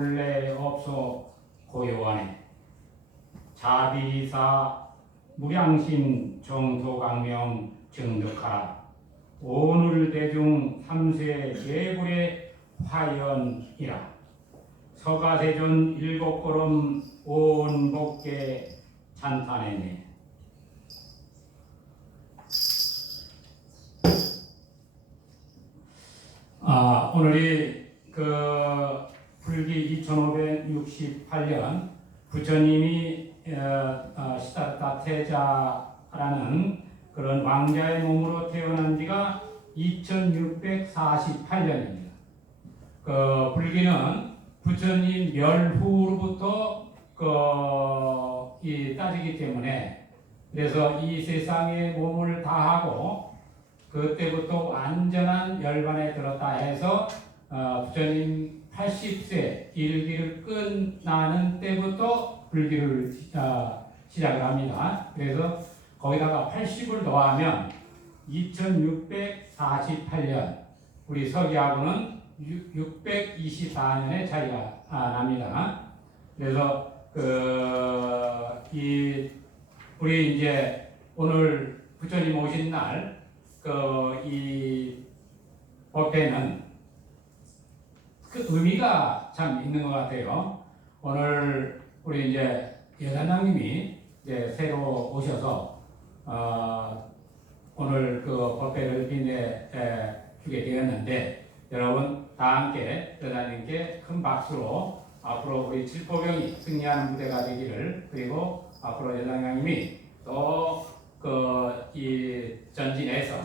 본래 없어 고요하네. 자비사 무량신 정토강명 증득하라. 오늘 대중 삼세 예불의 화연이라. 서가세존 일곱 걸음 온 복계 찬탄했네. 오늘이 불기 2568년 부처님이 시다르타 태자라는 그런 왕자의 몸으로 태어난 지가 2648년입니다. 불기는 부처님 멸후로부터 따지기 때문에, 그래서 이 세상의 몸을 다하고 그때부터 완전한 열반에 들었다 해서 부처님 80세 일기를 끝나는 때부터 불기를 시작을 합니다. 그래서 거기다가 80을 더하면 2648년, 우리 서기하고는 624년의 차이가 납니다. 그래서 우리 이제 오늘 부처님 오신 날 이 법회는 그 의미가 참 있는 것 같아요. 오늘 우리 이제 여단장님이 이제 새로 오셔서 오늘 그 법회를 빛내주게 되었는데, 여러분 다 함께 여단님께 큰 박수로 앞으로 우리 칠포병이 승리하는 무대가 되기를, 그리고 앞으로 여단장님이 또 이 전진해서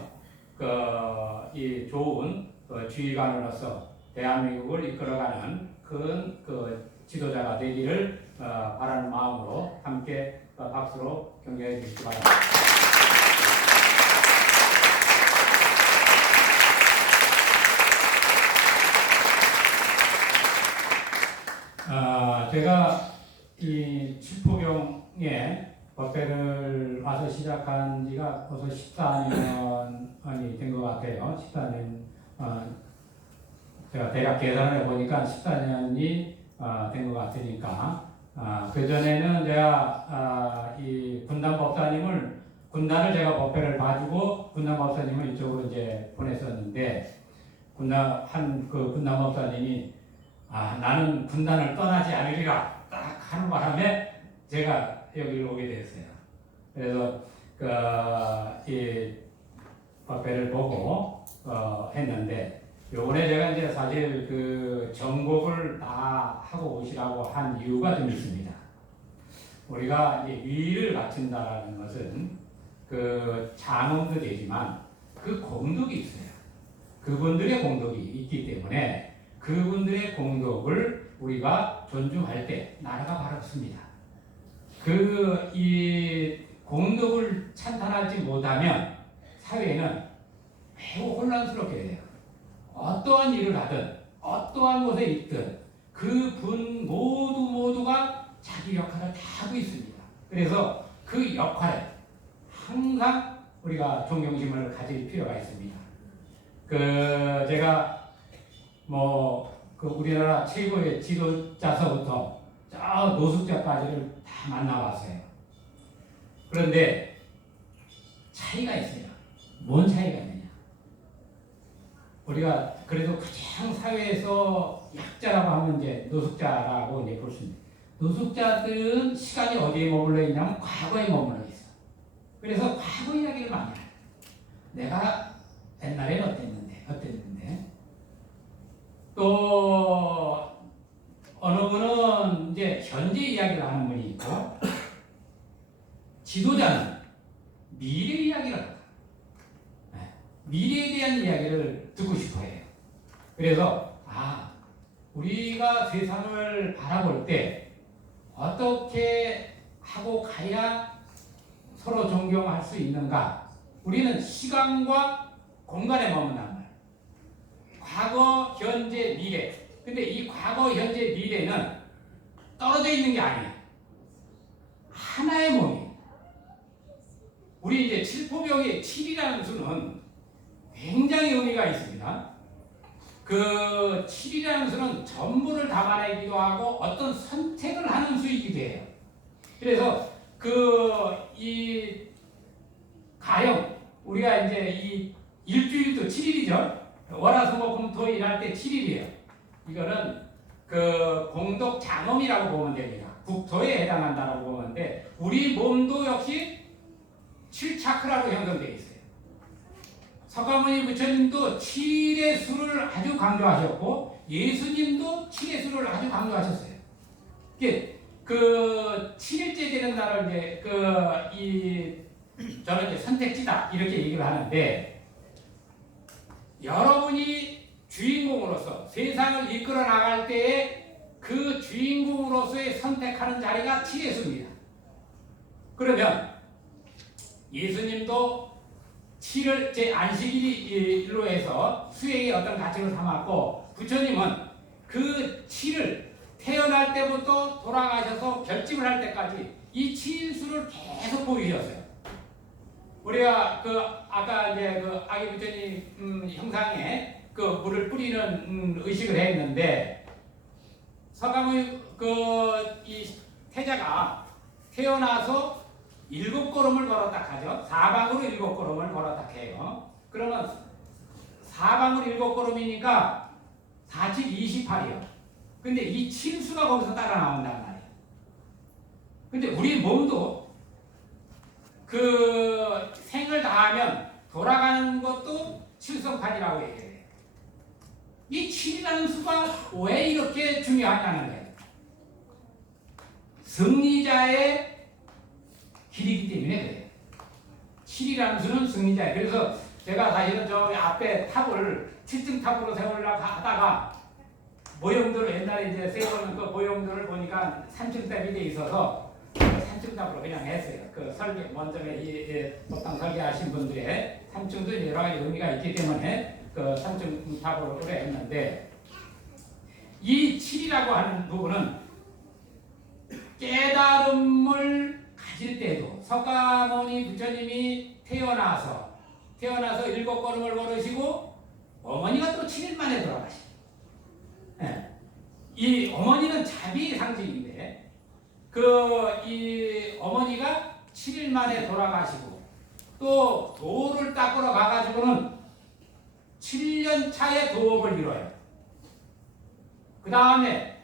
이 좋은 지휘관으로서 대한민국을 이끌어가는 큰 지도자가 되기를 바라는 마음으로 함께 박수로 격려해 주시기 바랍니다. 제가 이 칠포병에 법회를 와서 시작한 지가 벌써 14년이 된 것 같아요. 14년, 제가 대략 계산을 해보니까 14년이 된 것 같으니까, 그전에는 제가 이 군단 법사님을, 군단을 제가 법회를 봐주고 군단 법사님을 이쪽으로 이제 보냈었는데, 군단 법사님이 나는 군단을 떠나지 않으리라 딱 하는 바람에 제가 여기를 오게 됐어요. 그래서 이 법회를 보고 했는데, 요번에 제가 이제 사실 정복을 다 하고 오시라고 한 이유가 좀 있습니다. 우리가 이제 위를 갖춘다는 것은 장엄도 되지만 그 공덕이 있어요. 그분들의 공덕이 있기 때문에 그분들의 공덕을 우리가 존중할 때 나라가 바랍습니다. 이 공덕을 찬탄하지 못하면 사회는 매우 혼란스럽게 돼요. 어떠한 일을 하든 어떠한 곳에 있든 그분 모두가 자기 역할을 다 하고 있습니다. 그래서 그 역할에 항상 우리가 존경심을 가질 필요가 있습니다. 제가 우리나라 최고의 지도자서부터 저 노숙자까지를 다 만나봤어요. 그런데 차이가 있어요. 뭔 차이가 있느냐? 우리가 그래도 가장 사회에서 약자라고 하면 이제 노숙자라고 이제 볼 수 있는, 노숙자들은 시간이 어디에 머물러 있냐면 과거에 머물러 있어. 그래서 과거 이야기를 많이 해요. 내가 옛날에는 어땠는데 또 어느 분은 이제 현재 이야기를 하는 분이 있고, 지도자는 미래 이야기를 합니다. 미래에 대한 이야기를 듣고 싶어 해요. 그래서 우리가 세상을 바라볼 때 어떻게 하고 가야 서로 존경할 수 있는가? 우리는 시간과 공간에 머문단 말이에요. 과거, 현재, 미래. 근데 이 과거, 현재, 미래는 떨어져 있는 게 아니에요. 하나의 몸이에요. 우리 이제 칠포병의 7이라는 수는 굉장히 의미가 있습니다. 그 7이라는 수는 전부를 담아내기도 하고 어떤 선택을 하는 수이기도 해요. 그래서 이 가령 우리가 이제 이 일주일도 7일이죠. 월화수목금토 일할 때 7일이에요. 이거는 그 공덕 장엄이라고 보면 됩니다. 국토에 해당한다라고 보면 돼. 우리 몸도 역시 7차크라로 형성되어 있어요. 석가모니 부처님도 7의 수를 아주 강조하셨고 예수님도 7의 수를 아주 강조하셨어요. 이게 그 7일째 되는 날을 이제 저는 이제 선택지다 이렇게 얘기를 하는데, 여러분이 주인공으로서 세상을 이끌어 나갈 때에 그 주인공으로서의 선택하는 자리가 7의 수입니다. 그러면 예수님도 7을 제 안식일로 해서 수행의 어떤 가치로 삼았고, 부처님은 그 7을 태어날 때부터 돌아가셔서 결집을 할 때까지 이 7수를 계속 보이셨어요. 우리가 아까 이제 아기 부처님 형상에 물을 뿌리는 의식을 했는데, 석가모니 이 태자가 태어나서 7걸음을 걸었다 하죠. 사방으로 7걸음을 걸었다 해요. 그러면 사방으로 7걸음이니까 4, 7, 28이요. 근데 이 7수가 거기서 따라 나온단 말이에요. 근데 우리 몸도 생을 다하면 돌아가는 것도 7성판이라고 얘기해요. 이 7이라는 수가 왜 이렇게 중요하냐는 거예요. 승리자의 길이기 때문에 그래요. 7이라는 수는 승리자예요. 그래서 제가 사실은 저 앞에 탑을 7층 탑으로 세우려고 하다가 모형들을 옛날에 이제 세우는 그 모형들을 보니까 3층 탑이 돼 있어서 3층 탑으로 그냥 했어요. 설계 먼저 보통 설계하신 분들의 3층도 여러 가지 의미가 있기 때문에 3층 탑으로 그래 했는데, 이 7이라고 하는 부분은 깨달음을 가질 때도 석가모니 부처님이 태어나서 7걸음을 걸으시고 어머니가 또 7일 만에 돌아가시고, 이 어머니는 자비의 상징인데 이 어머니가 7일 만에 돌아가시고 또 도를 닦으러 가가지고는 7년 차에 도업을 이뤄요. 그 다음에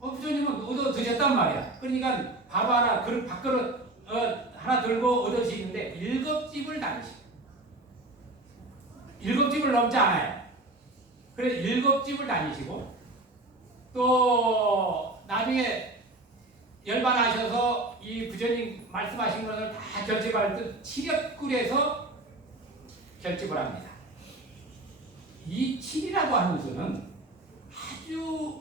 부처님은 얻어 드셨단 말이야. 그러니까 밥 하나, 밥그릇 하나 들고 얻어 드시는데 7집을 다니시고 7집을 넘지 않아요. 그래서 7집을 다니시고 또 나중에 열반하셔서 이 부처님 말씀하신 것을 다 결집할 때 7엽굴에서 결집을 합니다. 이 7이라고 하는 수는 아주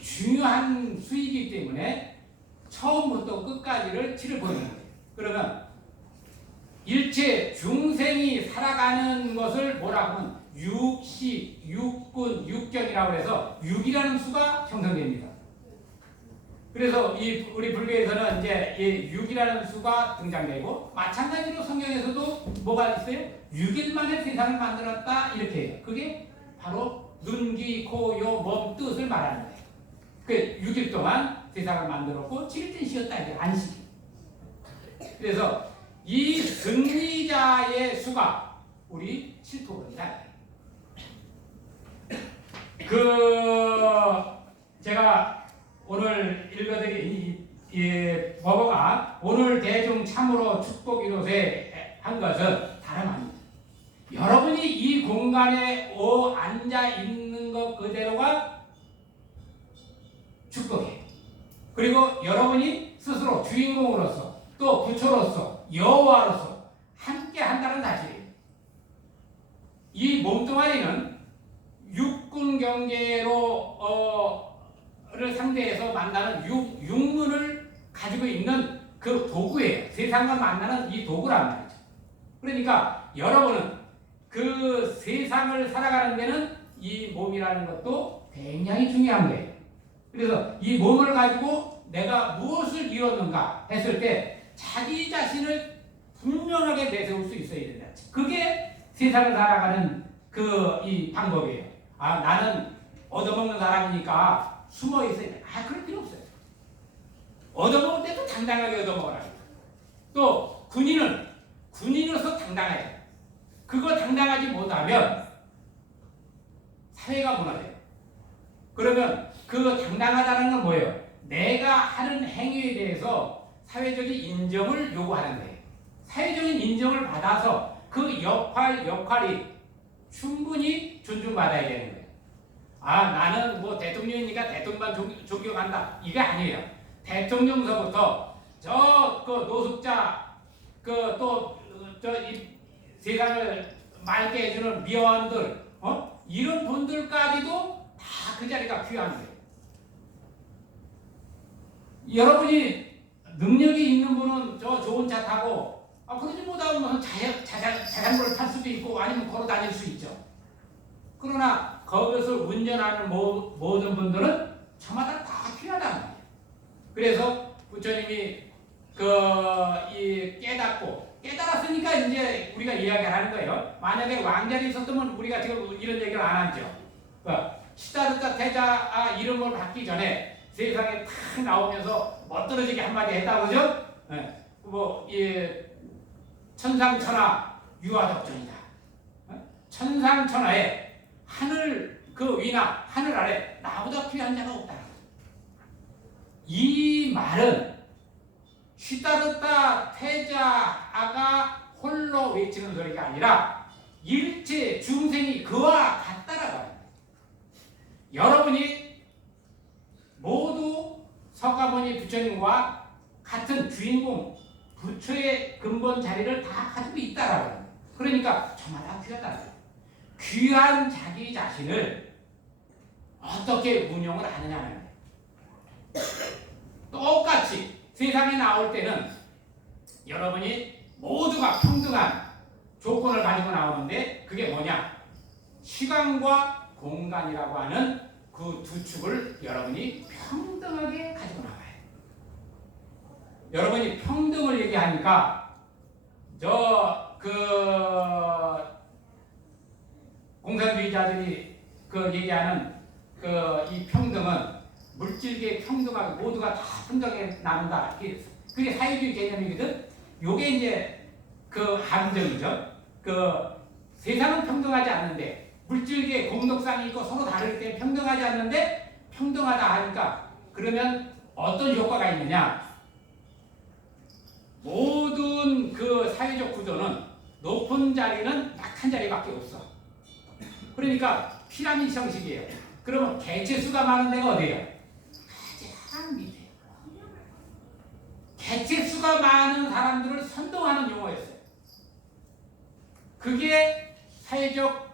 중요한 수이기 때문에 처음부터 끝까지를 7을 보이는 거예요. 그러면 일체 중생이 살아가는 것을 뭐라고 하면 육식, 육군, 육견이라고 해서 6이라는 수가 형성됩니다. 그래서 우리 불교에서는 이제 이 6이라는 수가 등장되고, 마찬가지로 성경에서도 뭐가 있어요? 6일 만에 세상을 만들었다 이렇게 해요. 그게 바로 눈, 귀, 코, 요, 몸, 뜻을 말하는 거예요. 그 6일 동안 세상을 만들었고 7일째 쉬었다 이게 안식. 그래서 이 승리자의 수가 우리 7토건이다. 제가 오늘 읽어드린 이 법어가 오늘 대중 참으로 축복 이루세 한 것은 다름 아닙니다. 여러분이 이 공간에 앉아 있는 것 그대로가 축복이에요. 그리고 여러분이 스스로 주인공으로서 또 부처로서 여호와로서 함께 한다는 사실이에요. 이 몸뚱아리는 육군 경계로 를 상대해서 만나는 육문을 가지고 있는 그 도구예요. 세상과 만나는 이 도구란 말이죠. 그러니까 여러분은 그 세상을 살아가는 데는 이 몸이라는 것도 굉장히 중요한 거예요. 그래서 이 몸을 가지고 내가 무엇을 이뤘는가 했을 때 자기 자신을 분명하게 내세울 수 있어야 된다. 그게 세상을 살아가는 이 방법이에요. 아, 나는 얻어먹는 사람이니까 숨어 있어야 돼. 아, 그럴 필요 없어요. 얻어먹을 때도 당당하게 얻어먹어라. 또 군인은 군인으로서 당당해야 돼. 그거 당당하지 못하면 사회가 무너져요. 그러면 그 당당하다는 건 뭐예요? 내가 하는 행위에 대해서 사회적인 인정을 요구하는 거예요. 사회적인 인정을 받아서 그 역할이 충분히 존중받아야 되는 거예요. 아, 나는 뭐 대통령이니까 대통령만 존경한다. 이게 아니에요. 대통령서부터 저 그 노숙자 그 또 저 이 세상을 맑게 해주는 미화원들 이런 분들까지도 다 그 자리가 필요한 거예요. 여러분이 능력이 있는 분은 저 좋은 차 타고 그러지 못하면 자전거를 탈 수도 있고 아니면 걸어 다닐 수 있죠. 그러나 그것을 운전하는 모든 분들은 저마다 다 필요하다는 거예요. 그래서 부처님이 이 깨달았으니까 이제 우리가 이야기를 하는 거예요. 만약에 왕자리 있었으면 우리가 지금 이런 얘기를 안 하죠. 시다르타 태자 이름을 받기 전에 세상에 탁 나오면서 멋들어지게 한마디 했다고 그러죠? 천상천하 유아덕전이다. 천상천하에 하늘 그 위나 하늘 아래 나보다 귀한 자가 없다. 이 말은 시다르타 태자가 홀로 외치는 소리가 아니라 일체 중생이 그와 같다라고 합니다. 여러분이 모두 석가모니 부처님과 같은 주인공 부처의 근본 자리를 다 가지고 있다라고 합니다. 그러니까 저마다 귀하다. 귀한 자기 자신을 어떻게 운용을 하느냐는 거예요. 똑같이 세상에 나올 때는 여러분이 모두가 평등한 조건을 가지고 나오는데 그게 뭐냐? 시간과 공간이라고 하는 그 두 축을 여러분이 평등하게 가지고 나와요. 여러분이 평등을 얘기하니까 공산주의자들이 얘기하는 이 평등은 물질계 평등하고 모두가 다 평등하게 나눈다. 그게 사회주의 개념이거든. 요게 이제 함정이죠. 세상은 평등하지 않는데 물질계 공덕상이 있고 서로 다를 때 평등하지 않는데 평등하다 하니까 그러면 어떤 효과가 있느냐? 모든 사회적 구조는 높은 자리는 딱 한 자리밖에 없어. 그러니까 피라미드 형식이에요. 그러면 개체수가 많은 데가 어디예요? 가장 밑에. 개체수가 많은 사람들을 선동하는 용어였어요. 그게 사회적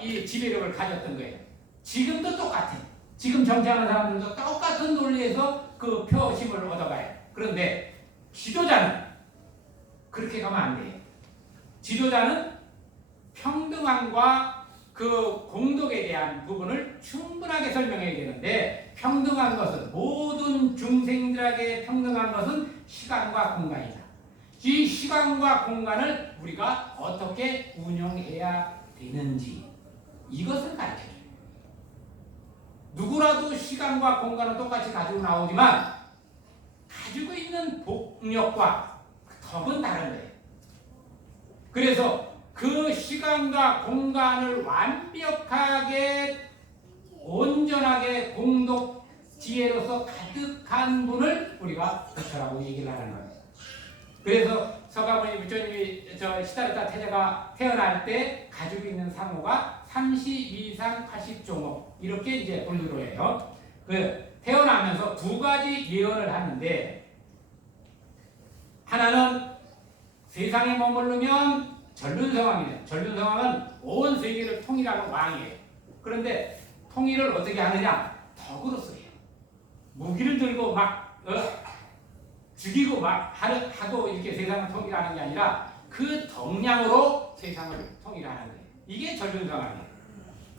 이 지배력을 가졌던 거예요. 지금도 똑같아. 지금 정치하는 사람들도 똑같은 논리에서 그 표심을 얻어가요. 그런데 지도자는 그렇게 가면 안 돼요. 지도자는 평등함과 공덕에 대한 부분을 충분하게 설명해야 되는데 평등한 것은 모든 중생들에게 평등한 것은 시간과 공간이다. 이 시간과 공간을 우리가 어떻게 운용해야 되는지 이것을 가르쳐줘요. 누구라도 시간과 공간을 똑같이 가지고 나오지만 가지고 있는 복력과 덕은 다른 거예요. 그래서 그 시간과 공간을 완벽하게 온전하게 공덕 지혜로서 가득한 분을 우리가 부처라고 얘기를 하는 거예요. 그래서 석가모니 부처님이 시다르타 태자가 태어날 때 가지고 있는 상호가 32상 80종호 이렇게 이제 분류를 해요. 태어나면서 두 가지 예언을 하는데 하나는 세상에 머무르면 전륜성왕이에요. 전륜성왕은 온 세계를 통일하는 왕이에요. 그런데 통일을 어떻게 하느냐? 덕으로 써요. 무기를 들고 막 죽이고 막 하고 이렇게 세상을 통일하는 게 아니라 그 덕량으로 세상을 통일하는 거예요. 이게 전륜성왕이에요.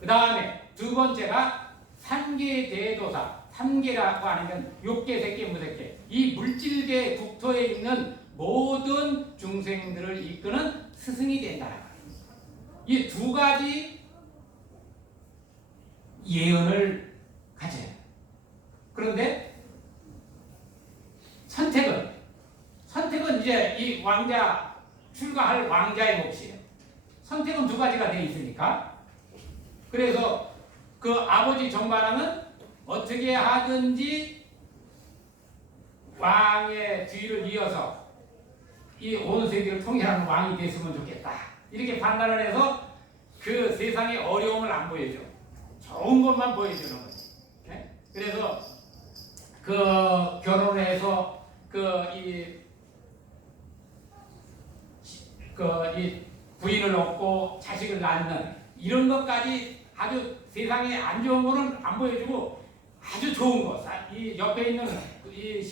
그 다음에 두 번째가 삼계대도사. 삼계라고 하는 건 육계, 색계, 무색계. 이 물질계 국토에 있는 모든 중생들을 이끄는 스승이 된다는 거예요. 이 두 가지 예언을 가져요. 그런데 선택은 이제 이 왕자 출가할 왕자의 몫이에요. 선택은 두 가지가 돼 있으니까. 그래서 그 아버지 전반왕은 어떻게 하든지 왕의 뒤를 이어서 이 온 세계를 통일하는 왕이 됐으면 좋겠다. 이렇게 판단을 해서 그 세상의 어려움을 안 보여줘. 좋은 것만 보여주는 거지. 네? 그래서 그 결혼해서 이 부인을 얻고 자식을 낳는 이런 것까지 아주 세상에 안 좋은 거는 안 보여주고 아주 좋은 것. 이 옆에 있는 이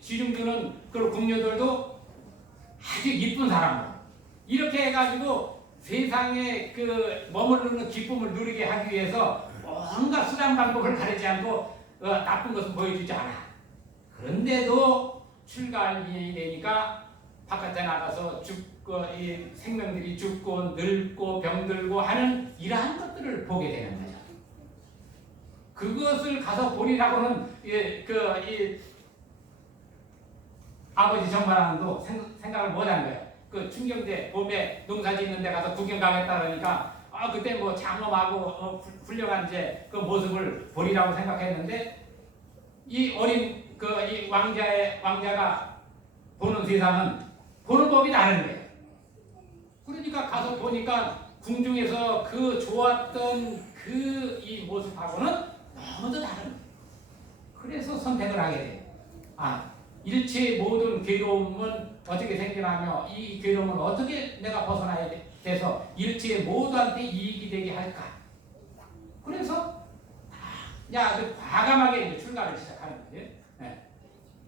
지중주는 그 궁녀들도 아주 이쁜 사람들. 이렇게 해가지고 세상에 그 머무르는 기쁨을 누리게 하기 위해서 뭔가 수단 방법을 가리지 않고 나쁜 것은 보여주지 않아. 그런데도 출가할 인연이 되니까 바깥에 나가서 이 생명들이 죽고 늙고 병들고 하는 이러한 것들을 보게 되는 거죠. 그것을 가서 보리라고는 이 아버지 정반왕도 생각을 못한 거예요. 그 충경대 봄에 농사 짓는 데 가서 구경 가겠다 그러니까 그때 뭐 장엄하고 훌륭한 이제 그 모습을 보리라고 생각했는데 이 어린 이 왕자가 보는 세상은 보는 법이 다른 거예요. 그러니까 가서 보니까 궁중에서 그 좋았던 이 모습하고는 너무도 다른 거예요. 그래서 선택을 하게 돼요. 일체의 모든 괴로움은 어떻게 생겨나며 이 괴로움을 어떻게 내가 벗어나야 돼서 일체의 모두한테 이익이 되게 할까. 그래서 아주 과감하게 이제 출가를 시작하는 거예요. 네.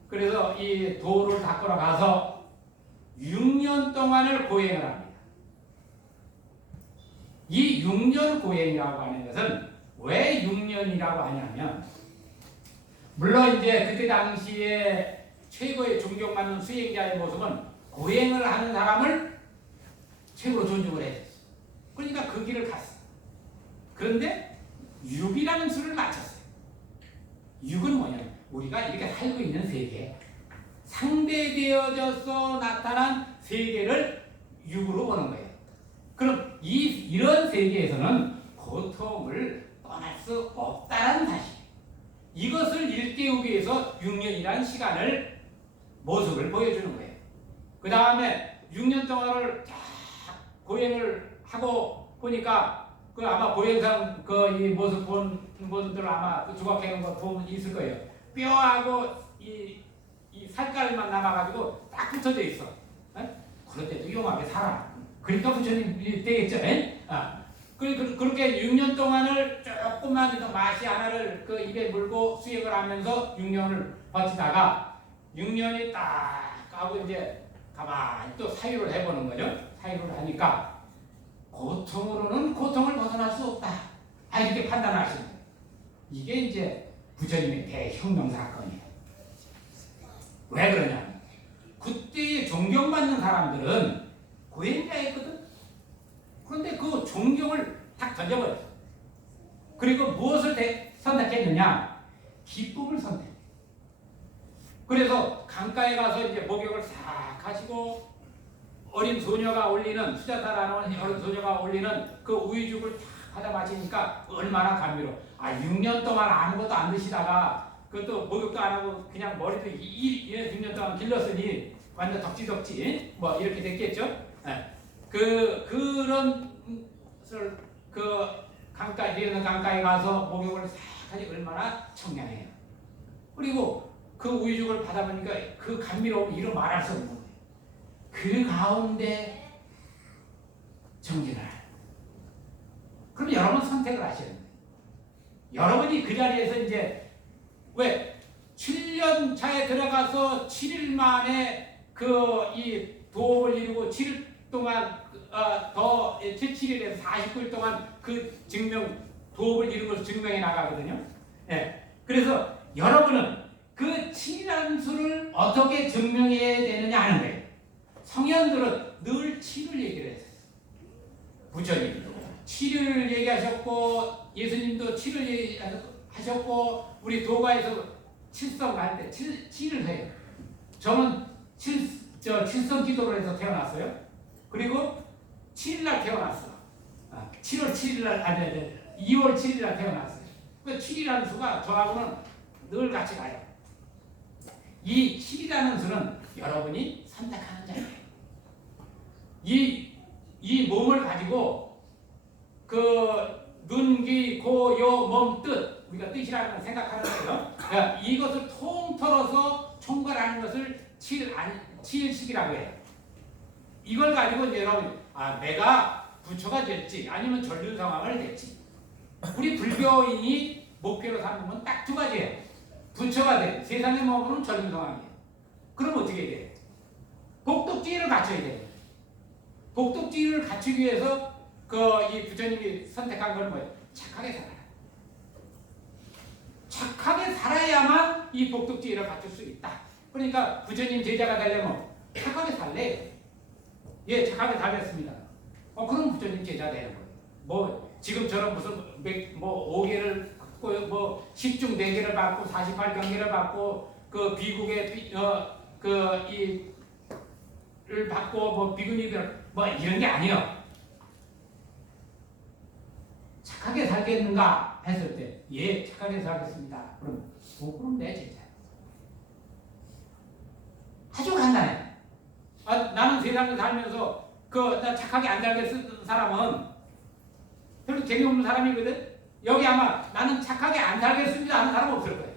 그래서 이 도를 닦으러 가서 6년 동안을 고행을 합니다. 이 6년 고행이라고 하는 것은 왜 6년이라고 하냐면 물론 이제 그때 당시에 최고의 존경받는 수행자의 모습은 고행을 하는 사람을 최고로 존중을 해줬어. 그러니까 그 길을 갔어. 그런데 6이라는 수를 맞췄어요. 6은 뭐냐면 우리가 이렇게 살고 있는 세계, 상대되어져서 나타난 세계를 6으로 보는 거예요. 그럼 이런 세계에서는 고통을 떠날 수 없다는 사실. 이것을 일깨우기 위해서 6년이라는 시간을 모습을 보여주는 거예요. 그 다음에 6년 동안을 쫙 고행을 하고 보니까 아마 고행상 이 모습 본 분들 아마 조각해 놓은 거 보면 있을 거예요. 뼈하고 이 살깔만 남아가지고 딱 붙어져 있어. 그럴 때도 용하게 살아. 그러니까 부처님이 되겠죠. 그렇게 6년 동안을 조금만 더 맛이 하나를 입에 물고 수행을 하면서 6년을 버티다가 6년이 딱 하고 이제 가만히 또 사유를 해보는 거죠. 사유를 하니까 고통으로는 고통을 벗어날 수 없다. 이렇게 판단하시는 거예요. 이게 이제 부처님의 대혁명 사건이에요. 왜 그러냐? 그때 존경받는 사람들은 고행자였거든. 그런데 그 존경을 딱 던져버렸어. 그리고 무엇을 선택했느냐? 기쁨을 선택. 그래서 강가에 가서 이제 목욕을 싹 하시고 어린 소녀가 올리는 수자타라는 어린 소녀가 올리는 그 우유죽을 탁 받아 마시니까 얼마나 감미로워. 6년 동안 아무것도 안 드시다가 그것도 목욕도 안 하고 그냥 머리도 6년 동안 길렀으니 완전 덕지덕지 뭐 이렇게 됐겠죠. 그런 강가에 가서 목욕을 싹 하니 얼마나 청량해요. 그리고 그 우유죽을 받아보니까 그 감미로움이 이루 말할 수 없는 거예요. 그 가운데 정진을 해요. 그럼 여러분 선택을 하셔야 돼요. 여러분이 그 자리에서 이제 왜 7년 차에 들어가서 7일 만에 이 도업을 이루고 7일 동안 더 7일에서 49일 동안 그 도업을 이룬 것을 증명해 나가거든요. 그래서 여러분은 그 7이라는 수를 어떻게 증명해야 되느냐 하는 거예요. 성현들은 늘 7을 얘기를 했어요. 부처님도 7을 얘기하셨고 예수님도 7을 하셨고 우리 도가에서 칠성 갈 때 7을 해요. 저는 칠성 기도를 해서 태어났어요. 그리고 7일날 태어났어. 7월 7일날 아니 2월 7일날 태어났어요. 그 7이라는 수가 저하고는 늘 같이 가요. 이 7이라는 수는 여러분이 선택하는 자예요. 이 몸을 가지고 그 눈, 귀, 고, 요, 몸, 뜻 우리가 뜻이라는 생각하는 거예요. 이것을 통틀어서 총괄하는 것을 칠식이라고 해요. 이걸 가지고 이제 여러분 내가 부처가 될지 아니면 전륜 상황을 될지 우리 불교인이 목표로 삼는 건 딱 두 가지예요. 부처가 돼 세상에 머무는 전륜 상황이에요. 그럼 어떻게 돼요? 복덕지위를 갖춰야 돼요. 복덕지위를 갖추기 위해서 이 부처님이 선택한 건 뭐예요? 착하게 살아요. 착하게 살아야만 이 복덕지위를 갖출 수 있다. 그러니까 부처님 제자가 되려면 착하게 살래. 예, 착하게 살겠습니다. 그럼 부처님 제자 되는 거예요. 뭐 지금처럼 무슨 5개를 받고 10중 4개를 받고 48경계를 받고 그 비국의 를 받고 비구니들 이런 게 아니에요. 착하게 살겠는가 했을 때 예, 착하게 살겠습니다. 그럼 내 제자예요. 아주 간단해. 나는 세상을 살면서 나 착하게 안 살겠는 사람은 별로 재미없는 사람이거든. 여기 아마 나는 착하게 안 살겠습니다 하는 사람 없을 거예요.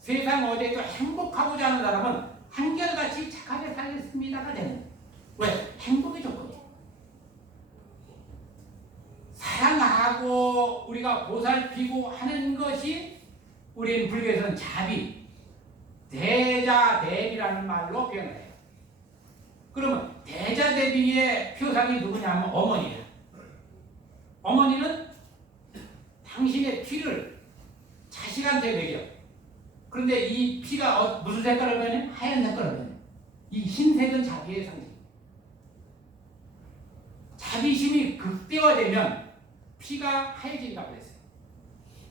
세상 어디에도 행복하고자 하는 사람은 한결같이 착하게 살겠습니다가 되는. 왜? 행복이 좋거든요. 사랑하고 우리가 보살피고 하는 것이 우리는 불교에서는 자비, 대자대비라는 말로 표현을 해요. 그러면 대자대비의 표상이 누구냐면 어머니예요. 어머니는 당신의 피를 자식한테 먹여. 그런데 이 피가 무슨 색깔을 변해? 하얀 색깔을 변해. 이 흰색은 자비의 상징. 자비심이 극대화되면 피가 하얘진다고 했어요.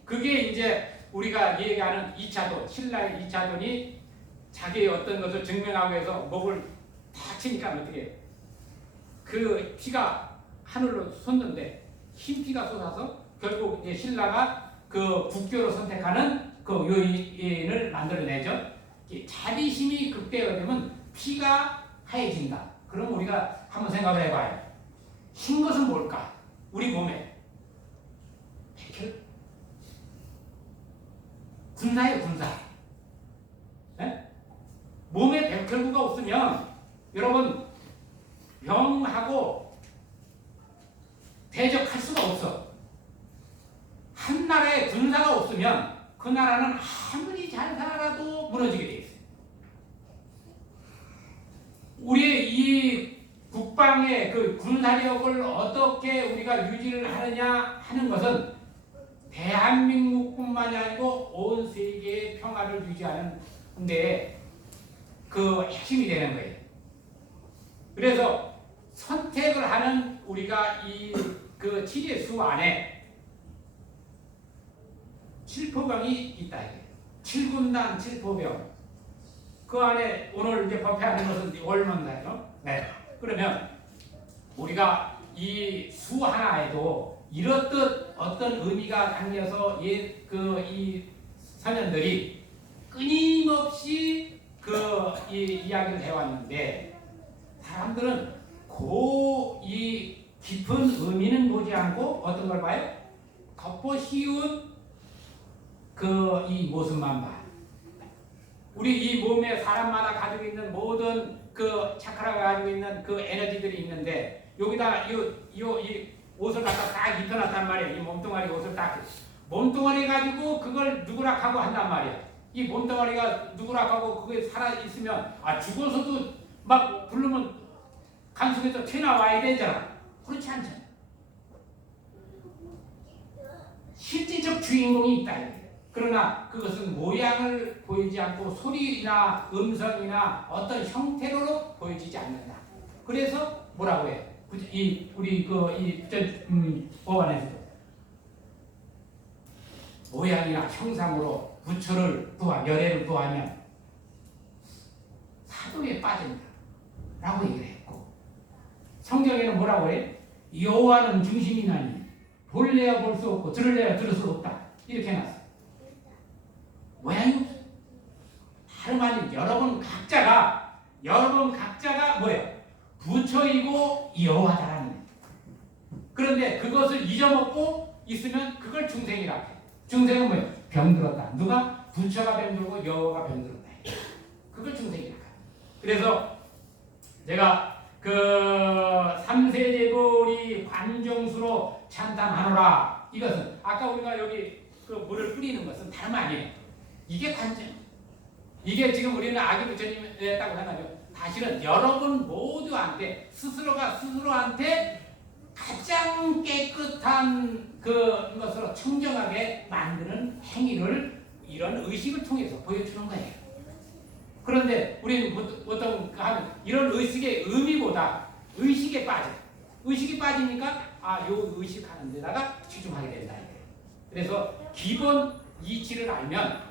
그게 이제 우리가 얘기하는 2차도, 신라의 2차도니 자기의 어떤 것을 증명하기 위해서 목을 다 치니까 어떻게 해요? 그 피가 하늘로 솟는데 흰 피가 쏟아서 결국 이제 신라가 그 국교로 선택하는 그 요인을 만들어내죠. 자비심이 극대화되면 피가 하얘진다. 그럼 우리가 한번 생각을 해봐요. 흰 것은 뭘까? 우리 몸에 백혈? 군사예요, 군사. 네? 몸에 백혈구가 없으면 여러분 병하고 대적할 수가 없어. 한 나라에 군사가 없으면 그 나라는 아무리 잘 살아도 무너지게 돼 있어요. 우리의 이 국방의 그 군사력을 어떻게 우리가 유지를 하느냐 하는 것은 대한민국뿐만이 아니고 온 세계의 평화를 유지하는 데 그 핵심이 되는 거예요. 그래서 선택을 하는 우리가 이 그 칠의 수 안에 칠포병이 있다. 7군단 7포병. 그 안에 오늘 이제 법회하는 것은 월문사예요. 네. 그러면 우리가 이 수 하나에도 이렇듯 어떤 의미가 담겨서 이 선현들이 끊임없이 이 이야기를 해왔는데 사람들은 이 깊은 의미는 보지 않고 어떤 걸 봐요? 겉보쉬운 이 모습만 봐. 우리 이 몸에 사람마다 가지고 있는 모든 그 차크라가 가지고 있는 그 에너지들이 있는데 여기다 이 옷을 갖다 딱 입혀놨단 말이에요. 이 몸뚱아리 옷을 딱 몸뚱아리 가지고 그걸 누구락하고 한단 말이에요. 이 몸뚱아리가 누구락하고 그게 살아 있으면 죽어서도 막 부르면 간속에서 튀어나와야 되잖아. 그렇지 않잖아. 실제적 주인공이 있다. 그러나 그것은 모양을 보이지 않고 소리나 음성이나 어떤 형태로 보여지지 않는다. 그래서 뭐라고 해? 우리 법안에서도 모양이나 형상으로 부처를 열애를 구하면 사도에 빠진다 라고 얘기를 했고, 성경에는 뭐라고 해? 여호와는 중심이나니 볼래야 볼 수 없고 들을래야 들을 수 없다 이렇게 해놨어. 모양이 없어. 다름 아닌 여러분 각자가 뭐예요? 부처이고 여호와다라는 거예요. 그런데 그것을 잊어먹고 있으면 그걸 중생이라고 해요. 중생은 뭐예요? 병들었다. 누가? 부처가 병들고 여호와가 병들었다. 그걸 중생이라고 해요. 그래서 제가 그 삼세제불이 관정수로 찬탄하노라, 이것은 아까 우리가 여기 그 물을 뿌리는 것은 다름 아니에요. 이게 관정. 이게 지금 우리는 아기 부처님 했다고 생각하죠. 사실은 여러분 모두한테 스스로한테 가장 깨끗한 그것으로 청정하게 만드는 행위를 이런 의식을 통해서 보여주는 거예요. 그런데 우리는 보통 하면 이런 의식의 의미보다 의식에 빠져. 의식이 빠지니까 요 의식하는 데다가 집중하게 된다. 그래서 기본 이치를 알면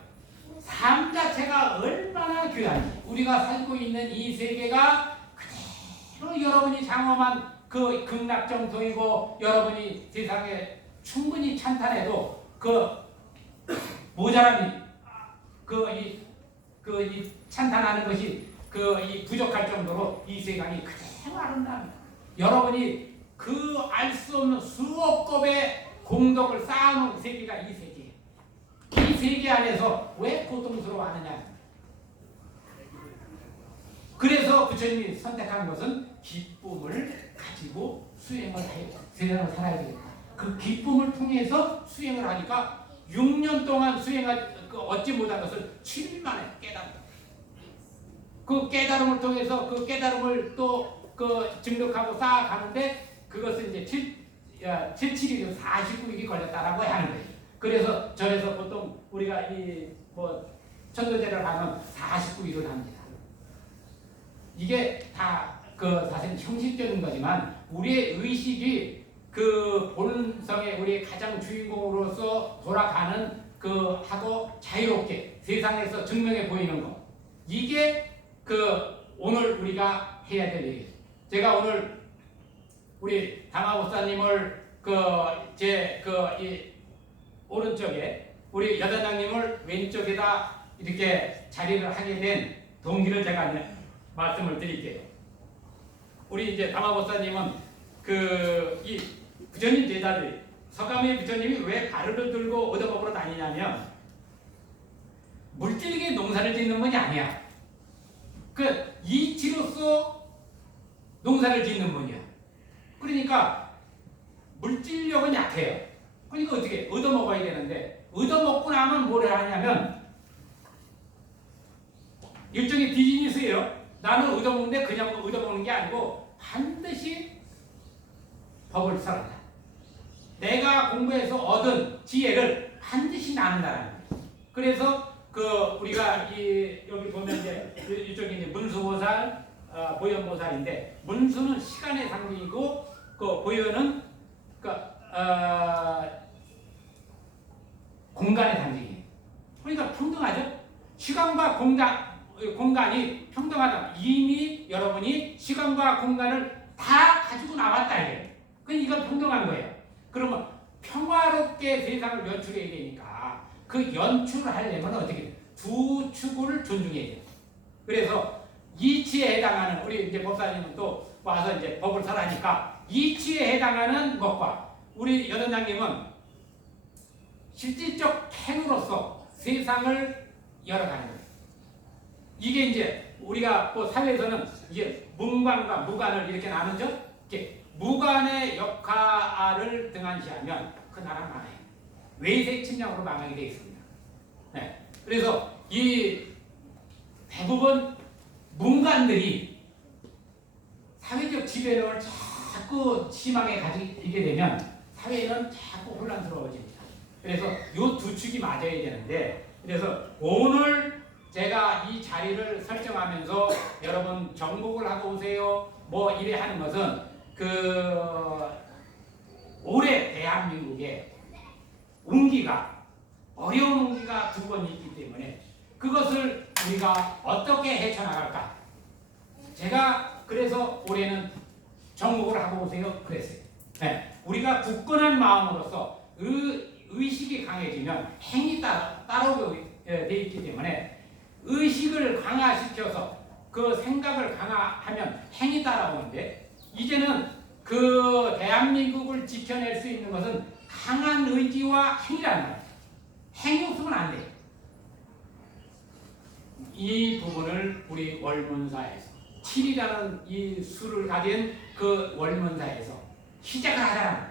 삶 자체가 얼마나 귀한지, 우리가 살고 있는 이 세계가 그대로 여러분이 장엄한 그 극락정토이고, 여러분이 세상에 충분히 찬탄해도 그 모자람이 이 찬탄하는 것이 이 부족할 정도로 이 세상이 그대로 아름답니다. 여러분이 그 알 수 없는 수억 겁의 공덕을 쌓아놓은 세계가 이 세계예요. 이 세계 안에서 왜 고통스러워하느냐? 그래서 부처님이 선택한 것은 기쁨을 가지고 수행을 해요. 세상을 살아야 되겠다. 그 기쁨을 통해서 수행을 하니까 6년 동안 얻지 못한 것을 7일 만에 깨달았다. 그 깨달음을 통해서 그 깨달음을 또 증득하고 쌓아가는데 그것은 이제 7일이 49일이 걸렸다라고 하는 거예요. 그래서 절에서 보통 우리가 천도제를 하면 49일을 합니다. 이게 다 사실 형식적인 거지만 우리의 의식이 그 본성의 우리의 가장 주인공으로서 돌아가는 하고 자유롭게 세상에서 증명해 보이는 것, 이게 오늘 우리가 해야 될 일이에요. 제가 오늘 우리 다마법사님을 이 오른쪽에 우리 여단장님을 왼쪽에다 이렇게 자리를 하게 된 동기를 제가 말씀을 드릴게요. 우리 이제 다마법사님은 이 부처님 제자들이, 서가모니 부처님이 왜 가루를 들고 얻어먹으러 다니냐면 물질적인 농사를 짓는 분이 아니야. 이치로서 농사를 짓는 분이야. 그러니까 물질력은 약해요. 그러니까 어떻게 얻어먹어야 되는데, 얻어먹고 나면 뭘 하냐면 일종의 비즈니스예요. 나는 얻어먹는데 그냥 얻어먹는 게 아니고 반드시 법을 설한다. 내가 공부해서 얻은 지혜를 반드시 나눈다라는 거예요. 그래서 우리가 여기 보면 이제 이쪽에 이제 문수보살, 보현보살인데, 문수는 시간의 상징이고 보현은 공간의 상징이에요. 그러니까 평등하죠. 시간과 공간이 평등하다. 이미 여러분이 시간과 공간을 다 가지고 나왔다 이거예요. 이건 평등한 거예요. 그러면 평화롭게 세상을 연출해야 되니까 그 연출을 하려면 어떻게 두 축을 존중해야 돼요. 그래서 이치에 해당하는, 우리 이제 법사님은 또 와서 이제 법을 설하니까 이치에 해당하는 것과 우리 여단장님은 실질적 행으로서 세상을 열어가는 거예요. 이게 이제 우리가 사회에서는 이제 문관과 무관을 이렇게 나누죠. 이렇게 무관의 역할을 등한시하면 그 나라 망해요. 외색 침략으로 망하게 되어 있습니다. 네. 그래서 이 대부분 문관들이 사회적 지배력을 자꾸 심하게 가지게 되면 사회는 자꾸 혼란스러워집니다. 그래서 이 두 축이 맞아야 되는데, 그래서 오늘 제가 이 자리를 설정하면서 여러분 정복을 하고 오세요 이래 하는 것은 올해 대한민국의 운기가 어려운 문제가 두 번 있기 때문에 그것을 우리가 어떻게 헤쳐나갈까? 제가 그래서 올해는 정복을 하고 오세요 그랬어요. 네, 우리가 굳건한 마음으로서 의식이 강해지면 행이 따르게 돼 있기 때문에 의식을 강화시켜서 그 생각을 강화하면 행이 따라오는데 이제는 그 대한민국을 지켜낼 수 있는 것은 강한 의지와 행이란 말이에요. 행이 없으면 안 돼요. 이 부분을 우리 월문사에서 7이라는 이 수를 가진 그 월문사에서 시작을 하자는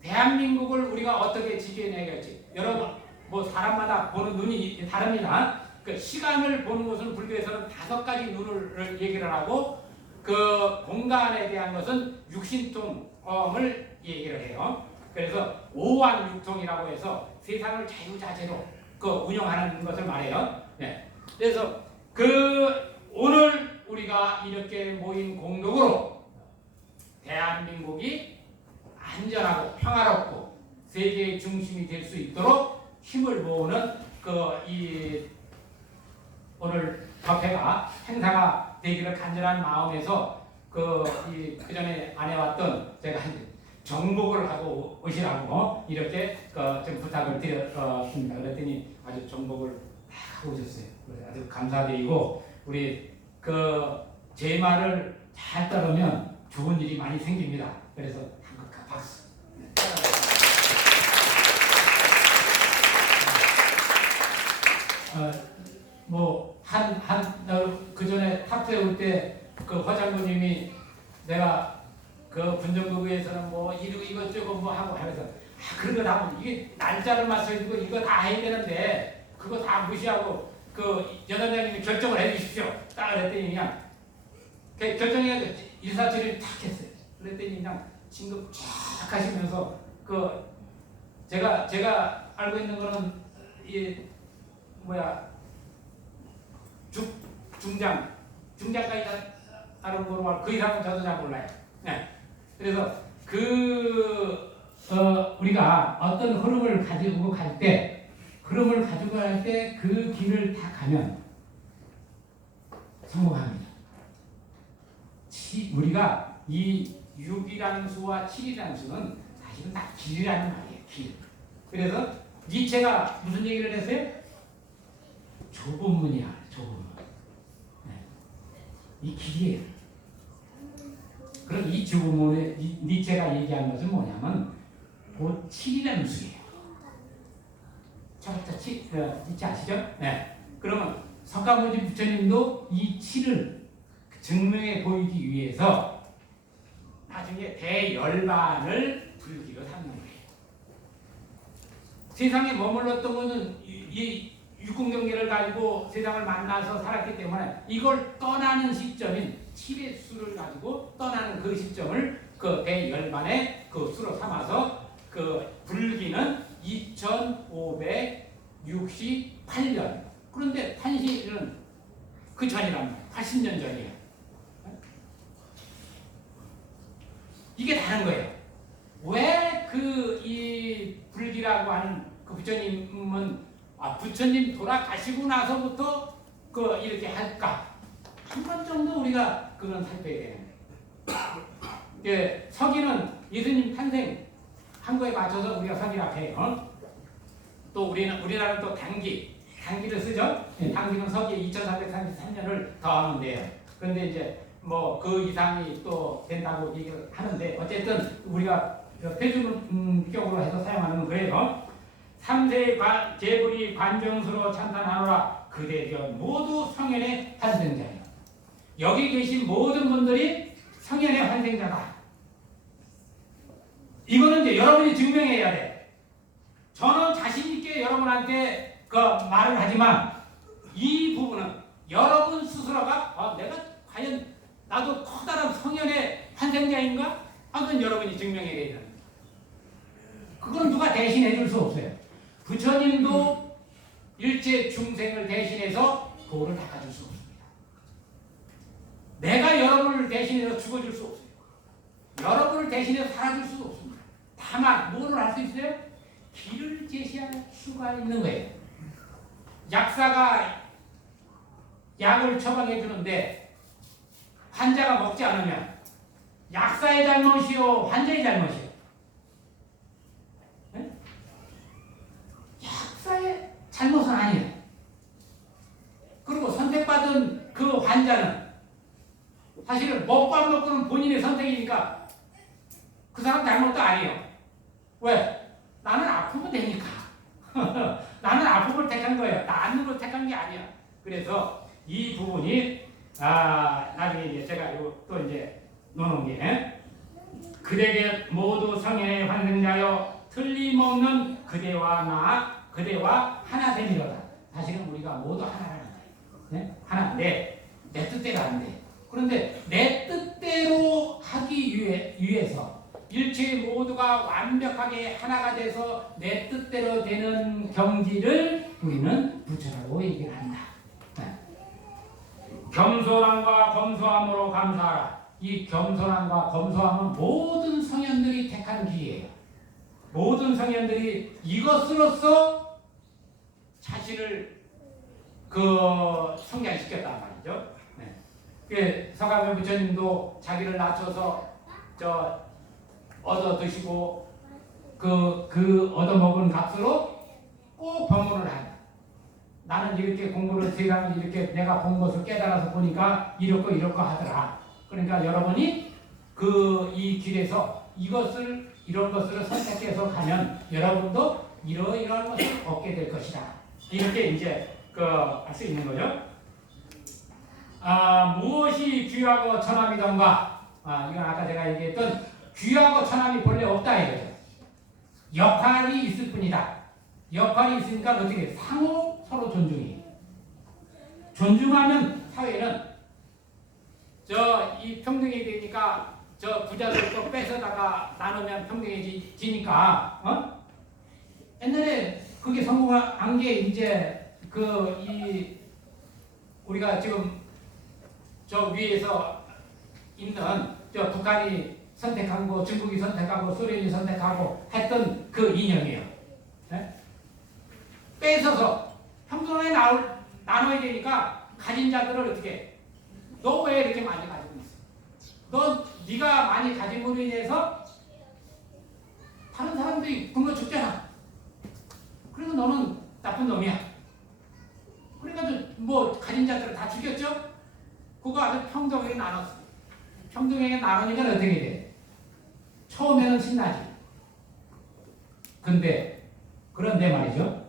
대한민국을 우리가 어떻게 지켜내겠지. 여러분 뭐 사람마다 보는 눈이 다릅니다. 그 시간을 보는 것은 불교에서는 5가지 눈을 얘기를 하고 그 공간에 대한 것은 육신통을 얘기를 해요. 그래서 오왕육통이라고 해서 세상을 자유자재로 그 운영하는 것을 말해요. 네. 그래서 오늘 우리가 이렇게 모인 공덕으로 대한민국이 안전하고 평화롭고 세계의 중심이 될 수 있도록 힘을 모으는 오늘 협회가 행사가 되기를 간절한 마음에서 그 전에 안 해왔던 제가 정복을 하고 오시라고 이렇게 좀 부탁을 드렸습니다. 그랬더니 아주 정복을 하고 오셨어요. 아주 감사드리고 우리 제 말을 잘 따르면 좋은 일이 많이 생깁니다. 그래서 한국가 박수. 그 전에 탑에 올 때 그 허장부님이 내가 그 분정부에서는 뭐 이것저것 뭐 하고 하면서 그런 거 다 이게 날짜를 맞춰주고 이거 다 해야 되는데 그거 다 무시하고 그 여단장님이 결정을 해주십시오. 딱 그랬더니 그냥 결정해야 돼. 일사처리를 탁 했어요. 그랬더니 그냥 진급 쫙 하시면서 제가 알고 있는 거는 중장까지 다른 거로 말 그 이상은 저도 잘 몰라요. 네. 그래서 우리가 어떤 흐름을 가지고 갈 때 그 길을 다 가면 성공합니다. 우리가 이 6이라는 수와 7이라는 수는 사실은 다 길이라는 말이에요. 길. 그래서 니체가 무슨 얘기를 했어요? 좁은 문이야. 좁은 문. 네. 이 길이에요. 그럼 이 좁은 문에 니체가 얘기한 것은 뭐냐면 곧 7이라는 수예요. 첫부터 7, 니체 아시죠? 네. 그러면 석가모니 부처님도 이 7을 증명해 보이기 위해서 나중에 대열반을 불기로 삼는 거예요. 세상에 머물렀던 것은 이 육군경계를 가지고 세상을 만나서 살았기 때문에 이걸 떠나는 시점인 7의 수를 가지고 떠나는 그 시점을 그 대열반의 그 수로 삼아서 그 불기는 2568년. 그런데 판시는 그 전이란 말이에요. 80년 전이에요. 이게 다른 거예요. 왜 이 불기라고 하는 그 부처님은 부처님 돌아가시고 나서부터 이렇게 할까? 한 번 정도 우리가 그건 살펴야 돼요. 예, 서기는 예수님 탄생 한 거에 맞춰서 우리가 서기라 해요. 또 우리나라는 또 단기를 쓰죠. 단기는 서기에 2333년을 더하면 돼요. 그런데 이제 뭐 그 이상이 또 된다고 얘기를 하는데 어쨌든 우리가 표준격으로 해서 사용하는 건 그래요. 3세 제불이 관정수로 찬탄하노라. 그대전 모두 성현의 환생자예요. 여기 계신 모든 분들이 성현의 환생자다. 이거는 이제 여러분이 증명해야 돼. 저는 자신 있게 여러분한테 말을 하지만 이 부분은 여러분 스스로가 내가 과연 나도 커다란 성현의 환생자인가? 하는 여러분이 증명해야 되는. 그건 누가 대신해 줄 수 없어요. 부처님도 일체 중생을 대신해서 도를 닦아줄 수 없습니다. 내가 여러분을 대신해서 죽어줄 수 없어요. 여러분을 대신해서 살아줄 수도 없습니다. 다만 뭐를 할 수 있어요? 길을 제시할 수가 있는 거예요. 약사가 약을 처방해 주는데 환자가 먹지 않으면 약사의 잘못이요, 환자의 잘못이요? 네? 약사의 잘못은 아니에요. 그리고 선택받은 그 환자는 사실은 먹고 안 먹고는 본인의 선택이니까 그 사람 잘못도 아니에요. 왜? 나는 아프면 되니까. 나는 아픔을 택한 거예요. 낫는 걸 택한 게 아니야. 그래서 이 부분이 나중에 이제 제가 또 이제 놓은 게 그대게 모두 성인의 환생자여 틀림없는 그대와 하나 되리로다. 사실은 우리가 모두 하나라는 거예요. 네? 하나인데 내 뜻대로 안 돼. 그런데 내 뜻대로 하기 위해서 일체 모두가 완벽하게 하나가 돼서 내 뜻대로 되는 경지를 우리는 부처라고 얘기를 한다. 네. 겸손함과 검소함으로 감사하라. 이 겸손함과 검소함은 모든 성현들이 택한 길이에요. 모든 성현들이 이것으로서 자신을 성장시켰단 말이죠. 네. 서가모 부처님도 자기를 낮춰서 얻어 드시고 그 얻어 먹은 값으로 꼭 법문을 한다. 나는 이렇게 공부를 세상에 이렇게 내가 본 것을 깨달아서 보니까 이렇고 하더라. 그러니까 여러분이 이 길에서 이런 것을 선택해서 가면 여러분도 이러이러한 것을 얻게 될 것이다. 이렇게 이제 할 수 있는 거죠. 무엇이 귀하고 천함이던가? 이건 아까 제가 얘기했던 귀하고 천함이 본래 없다 이거죠. 역할이 있을 뿐이다. 역할이 있으니까 어떻게 상호 서로 존중이. 존중하면 사회는 이 평등이 되니까 부자들 또 뺏어다가 나누면 평등해지니까 옛날에 그게 성공한 게 이제 우리가 지금 위에서 있는 북한이 선택하고 중국이 선택하고 소련이 선택하고 했던 그 이념이에요. 네? 뺏어서 평등하게 나눠야 되니까 가진 자들을 어떻게 너 왜 이렇게 많이 가지고 있어? 네가 많이 가진 거로 인해서 다른 사람들이 굶어 죽잖아. 그래서 너는 나쁜 놈이야. 그래가지고 가진 자들을 다 죽였죠? 그거 아주 평등하게 나눴어. 평등하게 나누니까 어떻게 돼? 처음에는 신나지. 그런데 말이죠.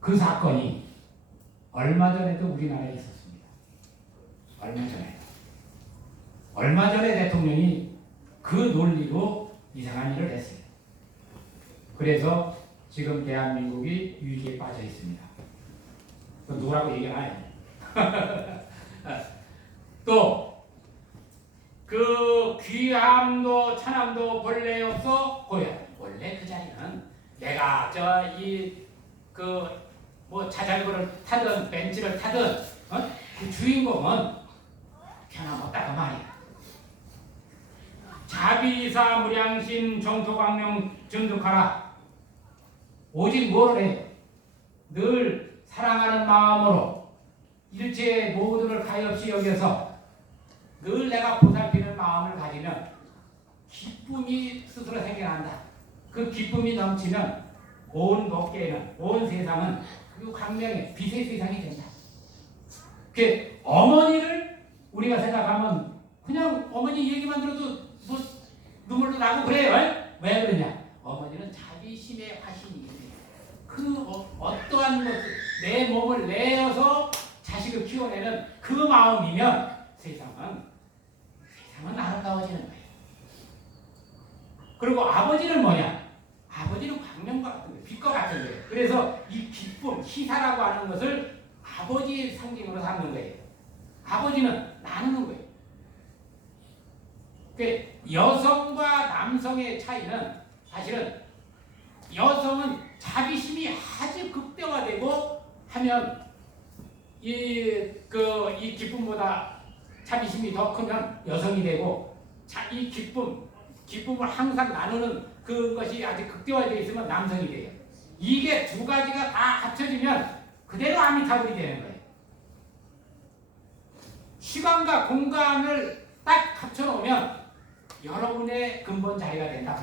그 사건이 얼마 전에도 우리나라에 있었습니다. 얼마 전에 대통령이 그 논리로 이상한 일을 했어요. 그래서 지금 대한민국이 위기에 빠져 있습니다. 누구라고 얘기 안 해요. 또 귀함도 천함도 본래 없어 고요. 원래 그 자리는 내가 자전거를 타든 벤츠를 타든 그 주인공은 변함없다 그 말이야. 자비이사 무량심 정토광명 증득하라. 오직 뭐를 해? 늘 사랑하는 마음으로 일체 모두를 가엾이 여겨서 늘 내가 보살피는 마음을 가지면 기쁨이 스스로 생겨난다. 그 기쁨이 넘치면 온 법계는, 온 세상은 그 광명의 빛의 세상이 된다. 어머니를 우리가 생각하면 그냥 어머니 얘기만 들어도 눈물도 나고 그래요. 왜 그러냐? 어머니는 자비심의 화신이거든요. 어떠한 것을 내 몸을 내어서 자식을 키워내는 그 마음이면 세상은 아름다워지는 거예요. 그리고 아버지는 뭐냐? 아버지는 광명과 같은 거예요. 빛과 같은 거예요. 그래서 이 기쁨, 희사라고 하는 것을 아버지의 상징으로 삼는 거예요. 아버지는 나누는 거예요. 여성과 남성의 차이는 사실은 여성은 자비심이 아주 극대화되고 하면 이 기쁨보다 자비심이 더 크면 여성이 되고 이 기쁨을 항상 나누는 그것이 아주 극대화되어 있으면 남성이 돼요. 이게 두 가지가 다 합쳐지면 그대로 아미타불이 되는 거예요. 시간과 공간을 딱 합쳐놓으면 여러분의 근본 자리가 된다.